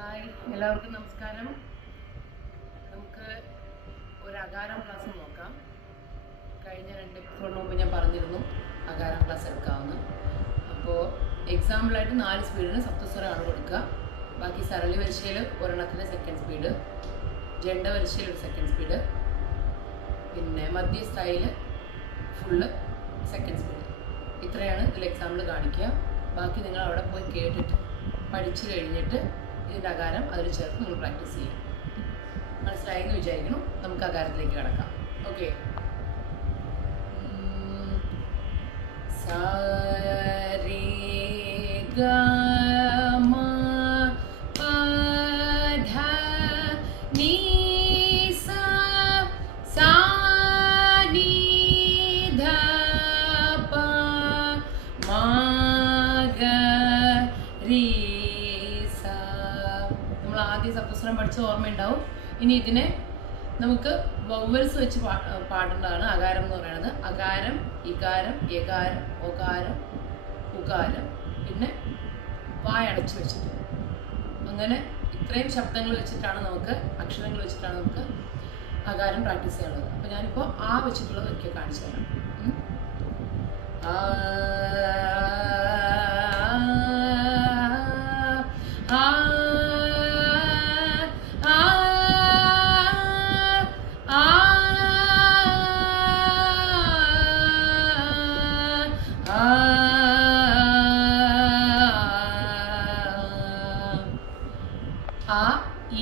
Hi, എല്ലാവർക്കും നമസ്കാരം. നമുക്ക് ഒരു അകാരം ക്ലാസ് നോക്കാം. കഴിഞ്ഞ 2 എപ്പിസോഡിന് മുമ്പ് ഞാൻ പറഞ്ഞിരുന്നു അകാരം ക്ലാസ് എടുക്കാമെന്ന്. അപ്പോൾ എക്സാമ്പിളായിട്ട് 4 സ്പീഡിന് സപ്തസ്വരമാണ് കൊടുക്കുക. ബാക്കി സരളി വരിശയിൽ ഒരെണ്ണത്തിന് സെക്കൻഡ് സ്പീഡ്, ജണ്ട വരിശയിൽ ഒരു സെക്കൻഡ് സ്പീഡ്, പിന്നെ മധ്യ സ്ഥായിൽ ഫുള്ള് സെക്കൻഡ് സ്പീഡ്. ഇത്രയാണ് ഇതിൽ എക്സാമ്പിൾ കാണിക്കുക. ബാക്കി നിങ്ങൾ അവിടെ പോയി കേട്ടിട്ട് പഠിച്ചു കഴിഞ്ഞിട്ട് ഇതിൻ്റെ അകാരം അതിൽ ചേർത്ത് നിങ്ങൾ പ്രാക്ടീസ് ചെയ്യും. മനസ്സിലായെന്ന് വിചാരിക്കണം. നമുക്ക് അകാരത്തിലേക്ക് കടക്കാം. ഓക്കെ. സാരി ഗ മ പ ധ നീ സ സാ നീ ധ പ മ ഗ രി. ആദ്യം സപ്തസ്വരം പഠിച്ച ഓർമ്മയുണ്ടാവും. ഇനി ഇതിനെ നമുക്ക് വവ്വൽസ് വെച്ച് പാടേണ്ടതാണ്. അകാരം എന്ന് പറയുന്നത് അകാരം, ഇകാരം, യകാരം, ഒകാരം, ഉകാരം, പിന്നെ വായടച്ച് വെച്ചിട്ട്, അങ്ങനെ ഇത്രയും ശബ്ദങ്ങൾ വെച്ചിട്ടാണ് നമുക്ക്, അക്ഷരങ്ങൾ വെച്ചിട്ടാണ് നമുക്ക് അകാരം പ്രാക്ടീസ് ചെയ്യാനുള്ളത്. അപ്പം ഞാനിപ്പോൾ ആ വെച്ചിട്ടുള്ളതൊക്കെ കാണിച്ചു തരാം. ആ,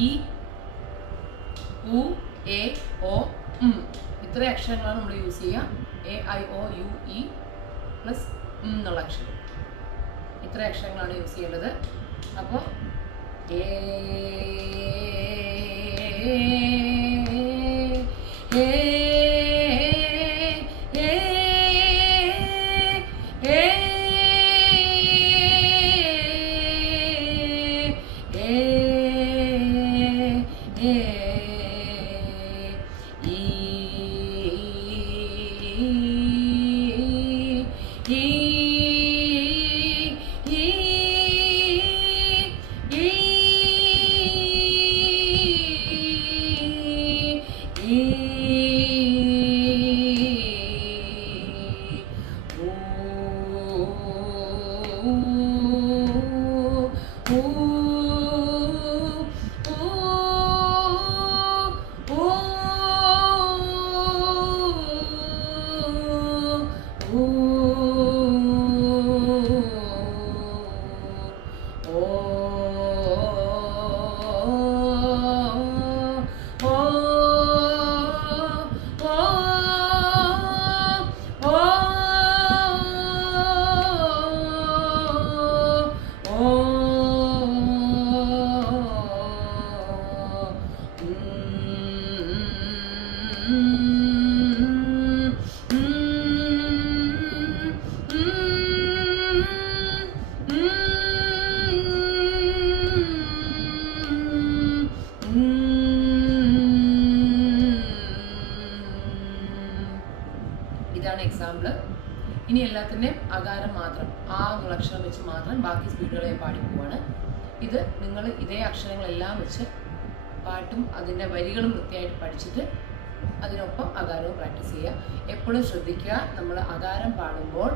ഇ, ഉ, എ, ഒ, ഇത്ര അക്ഷരങ്ങളാണ് നമ്മൾ യൂസ് ചെയ്യുക. A, I, O, U, E plus എന്നുള്ള അക്ഷരം. ഇത്ര അക്ഷരങ്ങളാണ് യൂസ് ചെയ്യേണ്ടത്. അപ്പോൾ എ ഇതാണ് എക്സാമ്പിള്. ഇനി എല്ലാത്തിൻ്റെയും അകാരം മാത്രം, ആ എന്നുള്ള അക്ഷരം വെച്ച് മാത്രം ബാക്കി സ്പീഡുകളെ പാടി പോവാണ്. ഇത് നിങ്ങൾ ഇതേ അക്ഷരങ്ങളെല്ലാം വെച്ച് പാട്ടും അതിൻ്റെ വരികളും വൃത്തിയായിട്ട് പഠിച്ചിട്ട് അതിനൊപ്പം അകാരവും പ്രാക്ടീസ് ചെയ്യുക. എപ്പോഴും ശ്രദ്ധിക്കുക, നമ്മൾ അകാരം പാടുമ്പോൾ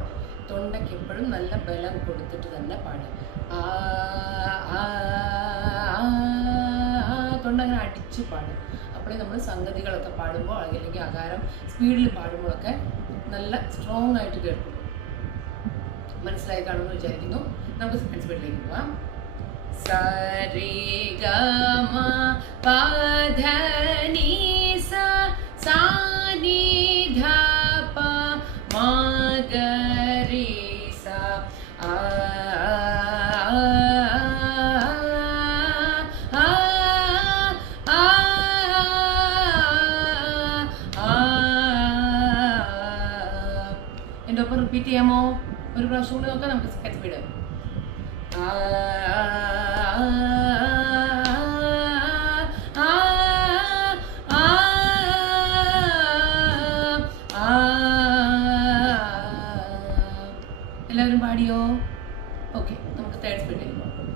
തൊണ്ടയ്ക്ക് എപ്പോഴും നല്ല ബലം കൊടുത്തിട്ട് തന്നെ പാടുക. തൊണ്ട അങ്ങനെ അടിച്ച് പാടും. അപ്പോഴേ നമ്മൾ സംഗതികളൊക്കെ പാടുമ്പോൾ അല്ലെങ്കിൽ അകാരം സ്പീഡിൽ പാടുമ്പോഴൊക്കെ നല്ല സ്ട്രോങ് ആയിട്ട് കേൾക്കും. മനസ്സിലായി കാണുമെന്ന് വിചാരിക്കുന്നു. നമുക്ക് സെക്കൻഡ് സ്പീഡിലേക്ക് പോവാം. സരി ഗ മ പ ധ നീ സ സാ നീ ധ പ മ ഗ രി സ ആ എൻ്റെ ഒപ്പം റിപ്പീറ്റ് ചെയ്യാമോ? ഒരു പ്രാവശ്യം കൂടി നോക്കാം. നമുക്ക് സെക്കൻഡ് സ്പീഡ്. എല്ലാവരും പാടിയോ? ഓക്കെ, നമുക്ക് തേർഡ് സ്പീഡിലേക്ക് പോകാം.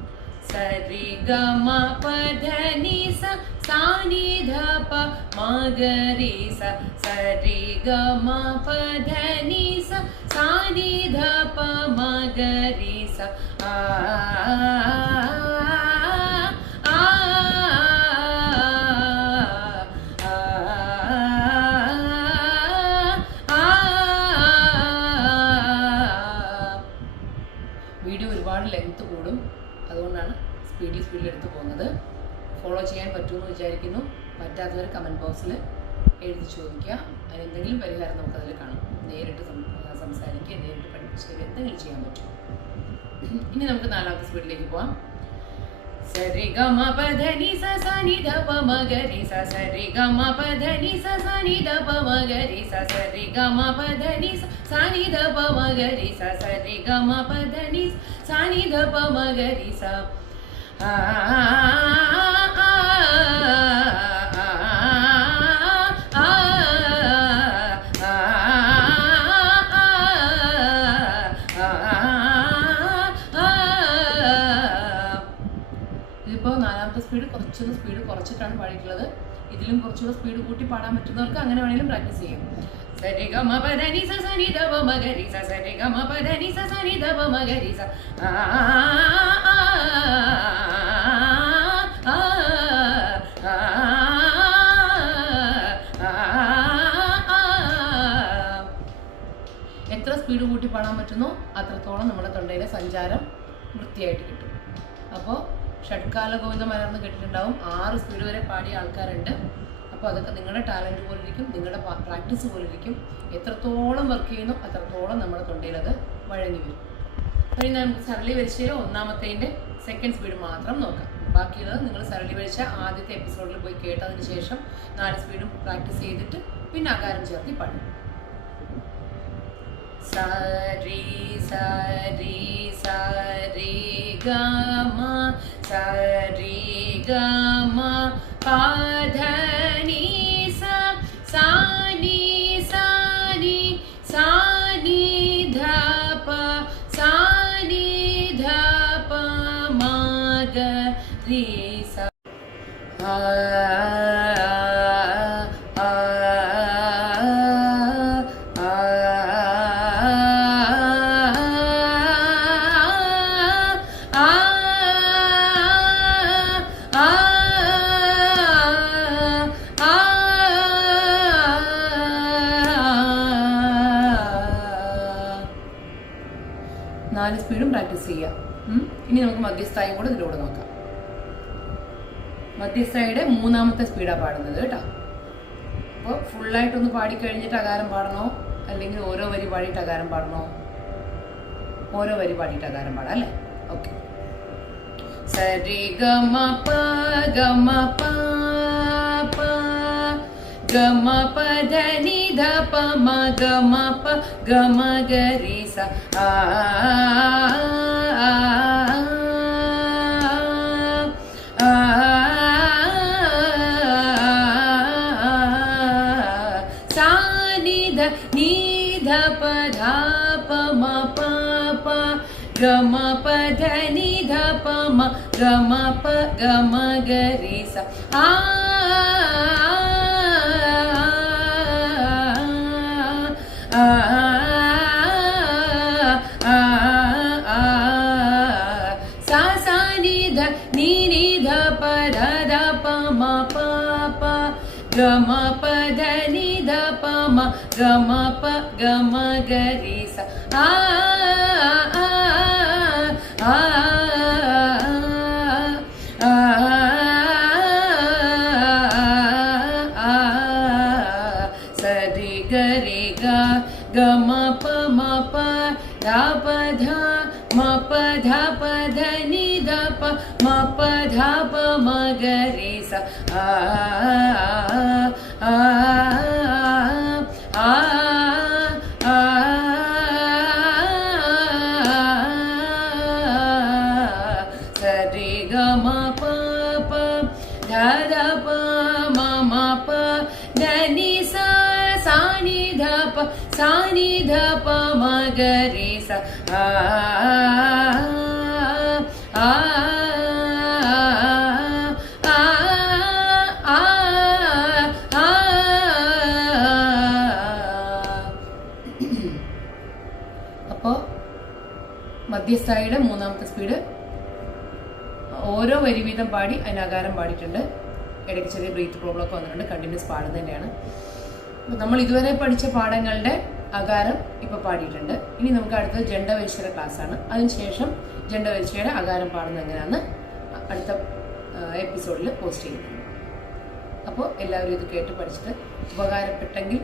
സ സരി ഗമ പധ നി സ സാ നി ധ പ മ ഗ രി സ സരി ഗമ പധ നി സ സാ നി ധ പ മ ഗ രി സ ആ വീഡിയോ ഒരുപാട് ലെങ്ത് കൂടും, അതുകൊണ്ടാണ് സ്പീഡിൽ എടുത്തു പോകുന്നത്. ഫോളോ ചെയ്യാൻ പറ്റുമെന്ന് വിചാരിക്കുന്നു. പറ്റാത്തവർ കമൻറ്റ് ബോക്സിൽ എഴുതി ചോദിക്കുക. അതിനെന്തെങ്കിലും പരിഹാരം നമുക്കതിൽ കാണാം. നേരിട്ട് സംസാരിക്കുക, നേരിട്ട് പഠിപ്പിച്ച് എന്തെങ്കിലും ചെയ്യാൻ പറ്റും. ഇനി നമുക്ക് നാലാമത്തെ സ്പീഡിലേക്ക് പോവാം. സരി ഗമ പധ നി സ സ നി ധ പ മ ഗ രി സ സരി ഗമ പധ നി സ സ നി ധ പ മ ഗ രി സ സരി ഗമ പധ നി സ സ നി ധ പ മ ഗ രി സ സരി ഗമ പധ നി സ നി ധ പ മ ഗ രി സ ആ ഇതിപ്പോൾ നാലാമത്തെ സ്പീഡ് സ്പീഡ് കുറച്ചിട്ടാണ് പാടിയിട്ടുള്ളത്. ഇതിലും കുറച്ചുകൂടെ സ്പീഡ് കൂട്ടി പാടാൻ പറ്റുന്നവർക്ക് അങ്ങനെ വേണമെങ്കിലും പ്രാക്ടീസ് ചെയ്യും. സരി ഗമ പധ നി സ സ നി ധ പ മ ഗ രി സ സരി ഗമ പധ നി സ സ നി ധ പ മ ഗ രി സ ആ എത്ര സ്പീഡ് കൂട്ടി പാടാൻ പറ്റുന്നോ അത്രത്തോളം നമ്മുടെ തൊണ്ടയിലെ സഞ്ചാരം വൃത്തിയായിട്ട് കിട്ടും. അപ്പോൾ ഷഡ്കാല ഗോവിന്ദം മലർന്ന് കേട്ടിട്ടുണ്ടാവും. 6 സ്പീഡ് വരെ പാടിയ ആൾക്കാരുണ്ട്. അപ്പോൾ അതൊക്കെ നിങ്ങളുടെ ടാലൻറ്റ് പോലിരിക്കും, നിങ്ങളുടെ പ്രാക്ടീസ് പോലിരിക്കും. എത്രത്തോളം വർക്ക് ചെയ്യുന്നു അത്രത്തോളം നമ്മുടെ തൊണ്ടയിൽ അത് വഴങ്ങി വരും. അപ്പോൾ നമുക്ക് സരളീകരിച്ചതിൽ ഒന്നാമത്തേൻ്റെ സെക്കൻഡ് സ്പീഡ് മാത്രം നോക്കാം. ബാക്കിയുള്ളത് നിങ്ങൾ സരളീകരിച്ച ആദ്യത്തെ എപ്പിസോഡിൽ പോയി കേട്ടതിന് ശേഷം 4 സ്പീഡും പ്രാക്ടീസ് ചെയ്തിട്ട് പിന്നെ ആകാരം ചേർത്തി പാടും. സരി സരി സരി ഗമ സരി ഗമ പധ നി സ സാ നി സാ നി സാ നി ധ പ സാ നി ധ പ മ ഗ രി സ നാല് സ്പീഡും പ്രാക്ടീസ് ചെയ്യാം. ഇനി നമുക്ക് മധ്യസ്ഥായും കൂടെ ഇതിലൂടെ നോക്കാം. മധ്യസ്ഥായുടെ മൂന്നാമത്തെ സ്പീഡാണ് പാടുന്നത് കേട്ടോ. അപ്പോൾ ഫുള്ളായിട്ടൊന്ന് പാടിക്കഴിഞ്ഞിട്ട് അകാരം പാടണോ അല്ലെങ്കിൽ ഓരോ വരി പാടിയിട്ട് അകാരം പാടണോ? ഓരോ വരി പാടിയിട്ട് അകാരം പാടാം അല്ലേ? ഓക്കെ. സരി ഗമ പ ഗമ പ പ ഗമ പധ നി ധ പ മ ഗമ പ ഗമ ഗ രി സ ആ സാ നി ധ നി ധ പ ധ പ മ പ പ ഗമ പധ നി ധ പ മ ഗമ പ ഗമ ഗ രി സ ആ sa sa ni dha ni ni dha pa dha dha pa ma pa pa ga ma pa dha ni dha pa ma ga ma pa ga ma ga ri sa a a a ga ma pa ma pa dha pa dha ma pa dha pa dha ni dha pa ma pa dha pa ma ga ri sa a a a a sa re ga ma pa pa dha dha pa ma ma pa dha ni sa sa ni dha pa sa ni dha pa ma ga ri sa a a മധ്യസ്ഥായിയുടെ 3ാമത്തെ speed ഓരോ വരി വീതം പാടി അതിന് അകാരം പാടിയിട്ടുണ്ട്. ഇടയ്ക്ക് ചെറിയ ബ്രീത്ത് പ്രോബ്ലം ഒക്കെ വന്നിട്ടുണ്ട്. കണ്ടിന്യൂസ് പാടുന്നതിൻ്റെയാണ്. അപ്പം നമ്മൾ ഇതുവരെ പഠിച്ച പാഠങ്ങളുടെ അകാരം ഇപ്പോൾ പാടിയിട്ടുണ്ട്. ഇനി നമുക്ക് അടുത്തത് ജണ്ടവരിശയുടെ ക്ലാസ്സാണ്. അതിനുശേഷം ജണ്ടവരിശയുടെ അകാരം പാടുന്നത് എങ്ങനെയാണെന്ന് അടുത്ത എപ്പിസോഡിൽ പോസ്റ്റ് ചെയ്യുന്നുണ്ട്. അപ്പോൾ എല്ലാവരും ഇത് കേട്ട് പഠിച്ചിട്ട് ഉപകാരപ്പെട്ടെങ്കിൽ,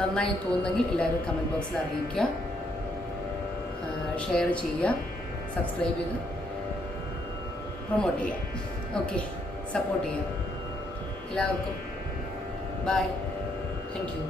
നന്നായി തോന്നുന്നെങ്കിൽ എല്ലാവരും കമൻറ്റ് ബോക്സിൽ അറിയിക്കുക, ഷെയർ ചെയ്യുക, സബ്സ്ക്രൈബ് ചെയ്ത് പ്രൊമോട്ട് ചെയ്യുക. ഓക്കെ, സപ്പോർട്ട് ചെയ്യുക. എല്ലാവർക്കും ബൈ. Thank you.